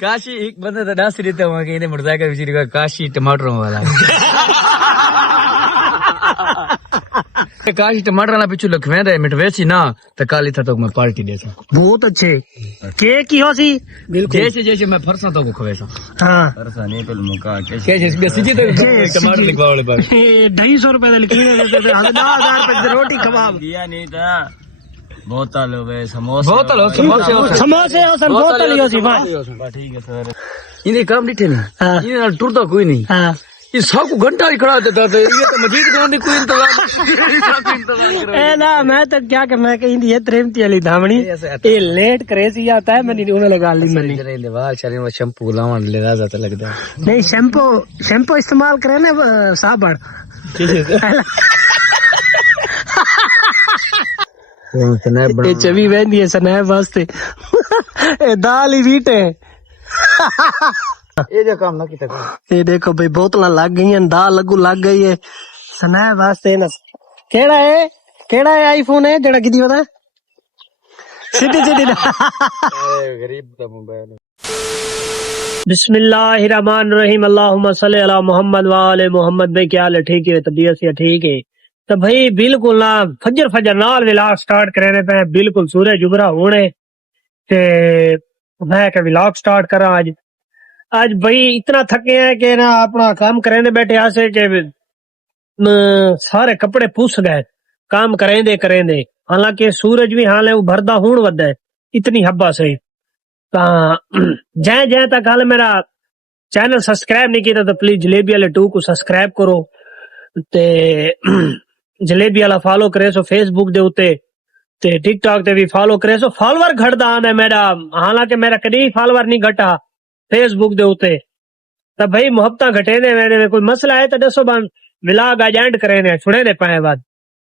काशी एक बंदा तो डांस देता हूँ कि मोटरसाइकिल विचारी का काशी टमाटरों वाला काशी टमाटर ना पिछू लखवें रहे मिट वैसी ना तो काली था तो मैं पार्टी देता। बहुत अच्छे के की हो सी बिल्कुल जैसे जैसे मैं फरसा तो को खवेसा। हाँ फरसा नहीं तो मुका कैसे सीधे तो टमाटर लिखवा वाले बात 250 रुपए निकले देते थे 1000 रुपए रोटी कबाब दिया नहीं था। बोतल हो गए समोसे समोसे हो सन बोतल हो सी भाई ठीक है सर इन्हें काम नहीं थे ना इन्हें टूटता कोई नहीं। हां ये सब को घंटा ही खड़ा देता था। ये तो मजीद गांधी कोई इंतजाम ए ना मैं तो क्या कि मैं कहीं ये त्रेमती वाली धामणी ये लेट करे सी आता है मैंने उन्हें लगा ली मैंने जरे वाल चले वो शैम्पू लावन ले रहा जाता लगता है। नहीं शैम्पू इस्तेमाल करे ना साबुन ये चवी बहनी है सनैब वास्ते दाल ही वीट है ये जो काम ना किया ये देखो भाई बोतल लग गई हैं दाल लगू लग गई है सनैब वास्ते ना केड़ा है आईफोन है जड़ा किदी पता सीधी गरीब का मोबाइल। बिस्मिल्लाहिर्रहमानिर्रहीम अल्लाहुम्मा सल्ली अला मोहम्मद व आले मोहम्मद। भाई क्या हाल है ठीक है तबीयत से ठीक है तो भाई बिल्कुल ना फजर नाल विलाग स्टार्ट करने पे बिल्कुल सूरज उभरा होने ते मैं के विलाग स्टार्ट करा आज भाई इतना थके हैं कि ना अपना काम करने बैठे आसे के सारे कपड़े पुस गए काम करेंदे हालांकि सूरज भी हाल है उभरदा हूं वद है इतनी हब्बा से जय तक हाल मेरा चैनल सब्सक्राइब नहीं किया तो प्लीज जलेबी वाले 2 को सब्सक्राइब करो ते जलेबी वाला फॉलो करे सो फेसबुक दे उते ते टिकटॉक ते भी फॉलो करे सो फॉलोवर घटदा आंदा मेरा हालांकि मेरा कदी फॉलोवर नहीं घटा फेसबुक दे उते तो भाई मुहब्बत घटे ने मेरे कोई मसला है तो दसो बन विलाग एजेंट करे ने छुड़े ने पाए बाद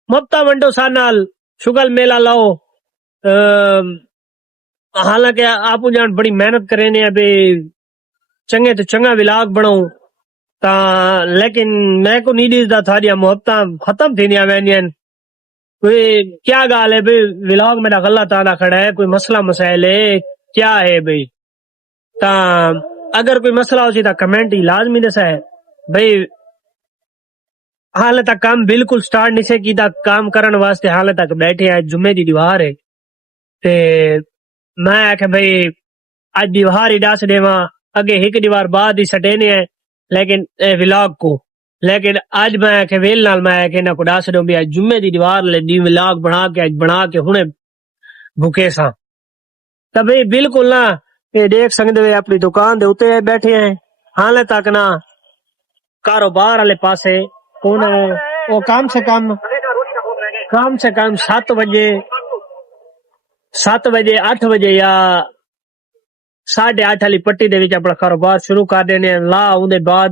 मुहब्बत वंडो सा नाल शुगल मेला लाओ हालांकि आप जान बड़ी मेहनत करे ने अबे चंगे तो चंगा विलाग बनाऊं ता लेकिन मैं को नहीं दिसदा थारिया मुहब्बत खत्म थी वेंदियन कोई क्या गाल है भाई विलाग मेरा गला ताला खड़ा है कोई मसला मसाइल है क्या है भाई ता अगर कोई मसला हो ता कमेंट ही लाजमी दसा है भाई हाल तक काम बिल्कुल स्टार्ट नहीं से कीता काम करन वास्ते हाल तक बैठे है जुम्मे दी दीवार है ते मैं आखे भाई आज दीवार ही दस देवा अगे एक दीवार बाद ही सटेने है लेकिन विलाग को लेकिन आज मैं आखे वेल नाल मैं आखे ना को दस दो भी आज जुम्मे दी दीवार ले दी विलाग बना के हुने भूखे सा तब बिल्कुल ना ये देख सकते हुए अपनी दुकान दे उते बैठे हैं हाले तक ना कारोबार वाले पासे कौन है वो कम से कम 7 बजे 8 बजे या 8:30 वाली पट्टी दे विच अपना कारोबार शुरू कर देने ला उनके बाद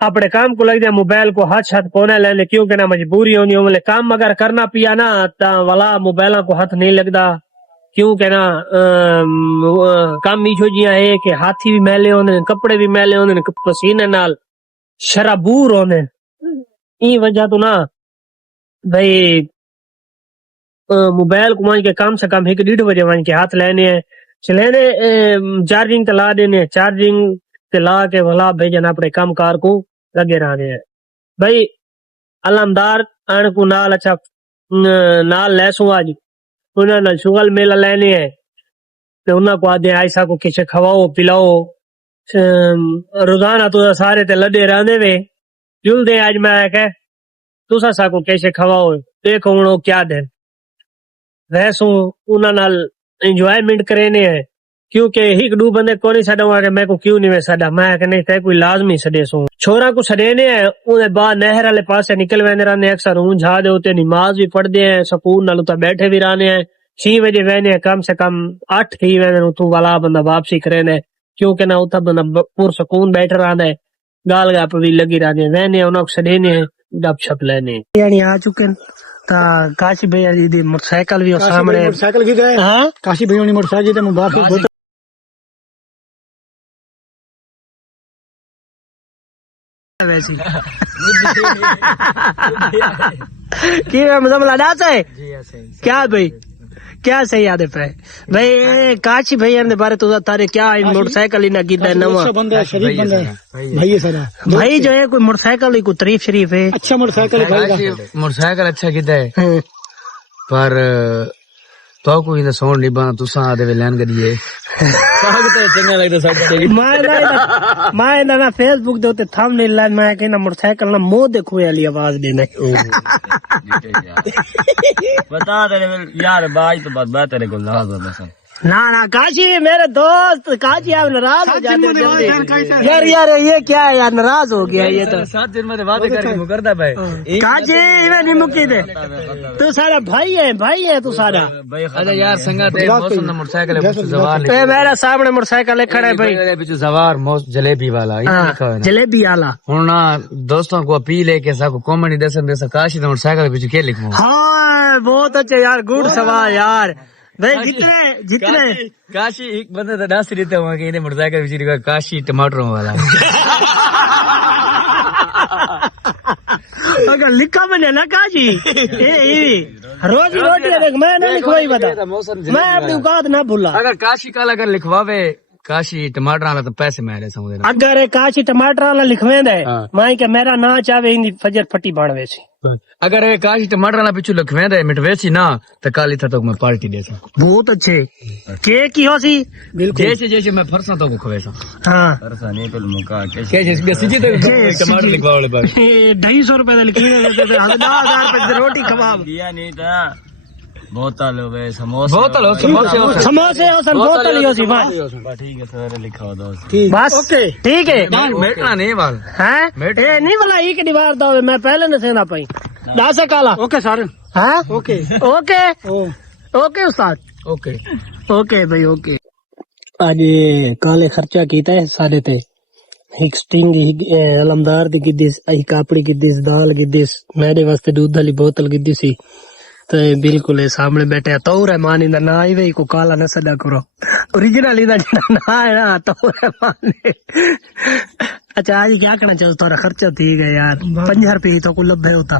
अपने काम को लग जाए मोबाइल को हाथ कोने लेने क्योंकि ना मजबूरी होनी हो काम अगर करना पिया ना ता वाला मोबाइल को हाथ नहीं लगता क्योंकि ना काम मीठो जिया है कि हाथी भी मैले होने कपड़े भी मैले होने पसीने नाल शराबूर होने ई वजह तो ना भाई मोबाइल को मान के कम से कम 1-1:30 बजे मान के हाथ लेने हैं चलेने चार्जिंग ते ला देने चार्जिंग ते ला के भला भेजन अपने काम कार को लगे रहने हैं भाई अलमदार आन को नाल अच्छा नाल लैसू आज उन्होंने शुगल मेला लेने हैं तो उन्होंने को आदे ऐसा को किसे खवाओ पिलाओ रोजाना तो सारे ते लदे रहने वे जुल दे आज मैं कह तुसा सा को कैसे खवाओ देखो उनो क्या दे वैसू उन्होंने एंजॉयमेंट करेने हैं क्योंकि एक 2 बंदे को नहीं सड़ा के मैं को क्यों नहीं वे सड़ा मैं नहीं तय कोई लाजमी सड़े सो छोरा को सड़ेने हैं उन्हें बाद नहर वाले पासे निकल वेने रहने अक्सर ऊं झा दे होते नमाज भी पढ़ते हैं सुकून नाल उता बैठे भी रहने हैं 6 बजे वेने कम से कम 8 थी वेने उतू वाला बंदा वापसी करे ने क्योंकि ना उता बंदा पूर सुकून बैठ रहा है गाल गाप भी लगी रहने वेने उनको सड़ेने गपशप लेने यानी आ चुके ता काशी भैया जी मोटरसाइकिल भी सामने मोटरसाइकिल भी गए हां काशी भैया ने मोटरसाइकिल ते मुबारक वैसी की मतलब लड़ा है क्या भाई क्या सही आदे पे भाई काशी भैया ने बारे तो तारे क्या मोटरसाइकिल ही ना गिदा नवा बंदा शरीफ बंदा है भाई है सारा भाई जो है कोई मोटरसाइकिल ही कोई तारीफ शरीफ है अच्छा मोटरसाइकिल है भाई मोटरसाइकिल अच्छा किदा है पर तो कोई ना सोन नहीं बना तुसा आदे वे लैन करिए साग तो चंगा लगदा सब ते मैं ना फेसबुक दे उते थंबनेल ला मैं कहना मोटरसाइकिल ना मोह देखो वाली आवाज देना बता दे यार बाज तो बात तेरे को लाज है बस ना काशी मेरे दोस्त काशी आप नाराज हो जाते जल्दी यार ये क्या है यार नाराज हो गया ये तो 7 दिन में बात करके मुकरदा भाई काशी मैं नहीं मुकी दे तू सारा भाई है तू सारा अच्छा यार संगा ते मौसम ना मोटरसाइकिल है जवार ए मेरा सामने मोटरसाइकिल खड़ा है भाई पीछे जवार मौसम जलेबी वाला ये लिखा है जलेबी वाला हुन ना दोस्तों को अपील है कि सबको कमेंट दे काशी मोटरसाइकिल पीछे के लिखूं हाँ बहुत अच्छा यार गुड सवाल यार भाई जितने काशी एक बंदा तो डांस देता हुआ कि इन्हें मोटरसाइकिल पीछे लिखा काशी टमाटरों वाला अगर लिखा मैंने ना काशी रोजी रोटी देख मैं ना लिखवाई बता मैं अपनी औकात ना भूला अगर काशी काला अगर लिखवावे काशी टमाटर वाला तो पैसे मेरे समझ अगर काशी टमाटर वाला लिखवे दे मैं क्या मेरा ना चाहे इंदी फजर फटी बाणवे सी अगर काशी टमाटर वाला पिछू लिखवे दे मिटवेसी ना तो काली था तो मैं पार्टी दे बहुत अच्छे केक की हो सी जैसे जैसे मैं फरसा तो को खवेसा हाँ फरसा नहीं तो मुका कैसे सीधे तो टमाटर लिखवावे बस 250 रुपए लिखी 10,000 रुपए रोटी कबाब दिया नहीं था बोतल हो गए समोसे समोसे हो सन बोतल ही हो सी बस ठीक है सर लिखा हो दोस्त बस ओके ठीक है मेटना नहीं वाल हैं ए नहीं वाला एक दीवार दो मैं पहले न सेना पाई दासा काला ओके सर हैं ओके ओके ओके उस्ताद ओके ओके भाई ओके आज काले खर्चा कीता है सारे ते एक स्टिंग अलमदार दी गिद्दिस आई कापड़ी गिद्दिस दाल गिद्दिस मेरे वास्ते दूध वाली बोतल गिद्दी सी तो बिल्कुल सामने बैठे तो रहमान इंदा ना आई वही को काला न सदा करो ओरिजिनल इंदा ना है ना तो रहमान अच्छा आज क्या करना चाहिए थोड़ा खर्चा थी गया यार 50 रुपये तो को लभे होता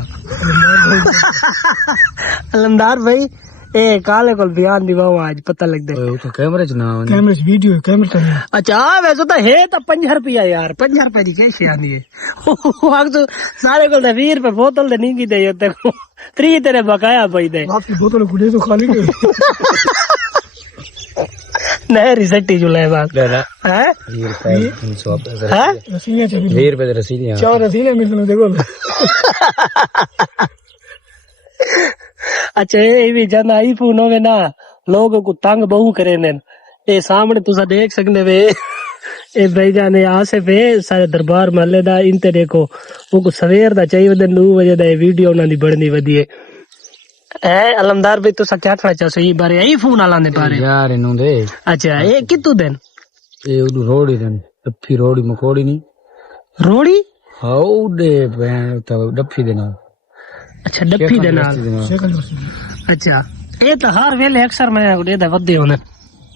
अलमदार भाई ए काले को बयान दिवाओ आज पता लग दे तो कैमरे च ना कैमरे वीडियो कैमरे तो नहीं अच्छा वैसे तो है तो 50 रुपया यार 50 रुपए की कैसे आनी है तो सारे को 20 रुपए बोतल नहीं की दे देखो 3 तेरे बकाया भाई दे आपकी बोतल गुड़े तो खाली गई नहीं रिसेटी जुलाई बात है रसीलियां चली 20 रुपए रसीलियां 4 रसीलियां मिलने देखो अच्छा ये भी जन आई फोन होवे ना लोगों को तंग बहु करे ने ये सामने तुसा देख सकने वे ए भाई जाने आसे वे सारे दरबार महल्ले दा इनते देखो वो सवेर दा चाहिए वदे 9 बजे दा वीडियो ना दी बढ़नी वदी है अलमदार भाई तुसा क्या कहना चाहते ये बारे आई फोन आला ने बारे यार इनु दे अच्छा ये कितु दिन ये उडू रोड़ी दिन डफी रोड़ी मकोड़ी नहीं रोड़ी हाउ दे तो डफी देना अच्छा डफी देना अच्छा ये तो हर वेले अक्सर मैं उड़े दा वदे होने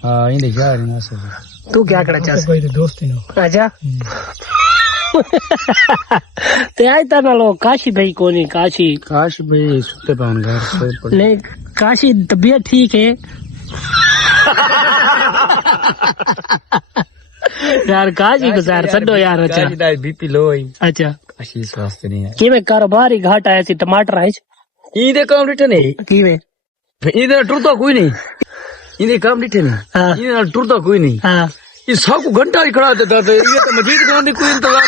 हां इंदे यार ना से तू क्या कहना चाहते भाई दोस्त ही अच्छा ते आई तना लो काशी भाई कोनी काशी भाई सुते पान घर सोए पड़े नहीं काशी तबीयत ठीक है यार काशी को यार छो यार अच्छा काशी दा बीपी लो है अच्छा काशी स्वास्थ्य नहीं है कि में कारोबार ही घाट आया सी टमाटर है इदे काम रिटर्न नहीं कि में इधर टूरता कोई नहीं इधर काम रिटर्न हां नहीं इधर टूरता कोई नहीं हां ये सब को घंटा ही खड़ा देता था ये तो मजीद गांधी कोई इंतजाम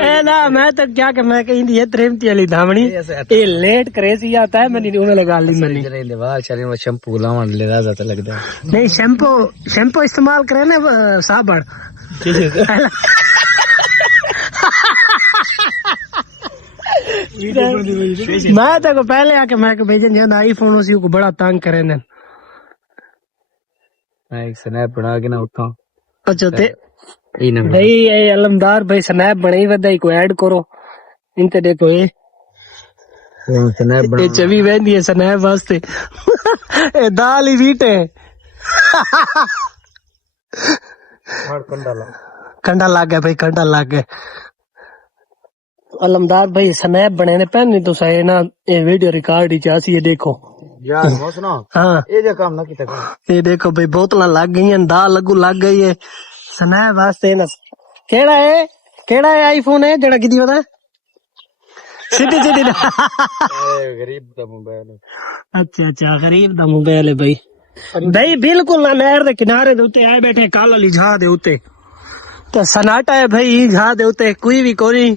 ए ना मैं तो क्या कि मैं कहीं ये त्रेमती वाली धामणी ये लेट करे सी आता है मैंने उन्हें लगा ली मैंने जरे वाल चले में शैम्पू लावन ले जाता लगता है नहीं शैम्पू इस्तेमाल करे ना साबुन मैं तो पहले आके मैं भेजन जो आईफोन उसी को बड़ा तंग करे ने एक स्नैप बना के ना उठा अच्छा ते ई ना भाई ये अलमदार भाई स्नैप बनाई वदाई को ऐड करो इनते देखो ये स्नैप बना ये छवि वेंदी है स्नैप वास्ते ए दाल ही वीटे कंडा लग गया भाई कंडा लग गया अलमदार भाई स्नैप बने ने पहन नहीं तो सही ना ये वीडियो रिकॉर्ड ही चासी ये देखो यार वो सुनो हाँ ये जो काम ना किता ये देखो भाई बोतल लग गई हैं दाल लगू लग गई है सना वास्ते ना केड़ा है आईफोन है जड़ा किदी होता सीधी सीधी गरीब का मोबाइल अच्छा गरीब दा मोबाइल है भाई भाई बिल्कुल ना नहर दे किनारे दे उत्ते आए बैठे काल वाली झा दे उत्ते तो सन्नाटा है भाई झा दे उत्ते कोई भी कोई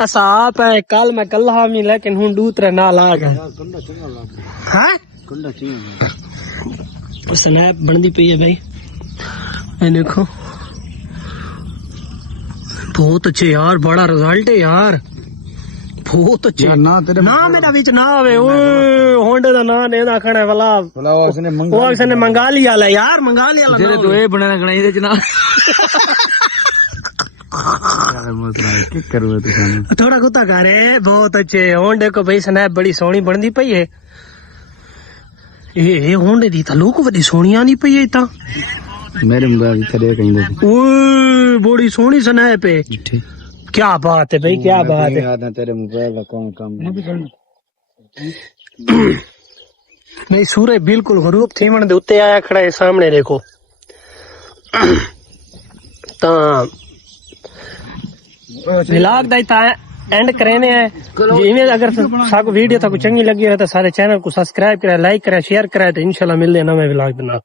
असा आप है कल मैं कल्ला मी लेकिन हुन दूसरे नाल आ गए कंडा चंगा लग हां कंडा चंगा स्नैप बनदी पई है भाई ये देखो बहुत अच्छे यार बड़ा रिजल्ट है यार बहुत अच्छे यार ना तेरे ना मेरा बीच ना आवे ओए होंडे दा ना ने दा खाने वाला भला वो उसने मंगा लिया ले यार मंगा लिया तेरे तो ये बनाना गणा ਇਹਦੇ ਚ ਨਾ क्या करूँ तू खाने थोड़ा गुत्ता करे बहुत अच्छे होंडे को भाई स्नैप बड़ी सोहनी बनदी पई है ये होंडे दी ता लोक बड़ी सोहनी आंदी पई है ता मेरे मोबाइल करे कहीं दे ओए बड़ी सोहनी स्नैप है ठीक क्या बात है भाई क्या बात है याद है तेरे मोबाइल का कौन काम नहीं सूरज बिल्कुल गरूब थीवण दे उत्ते आया खड़ा है सामने देखो ता व्लॉग दा ता एंड करेने है जिवें अगर साको वीडियो ताको चंगी लगी हो तो सारे चैनल को सब्सक्राइब करे लाइक करे शेयर करे तो इंशाल्लाह मिलदे नवे व्लॉग दे नाल।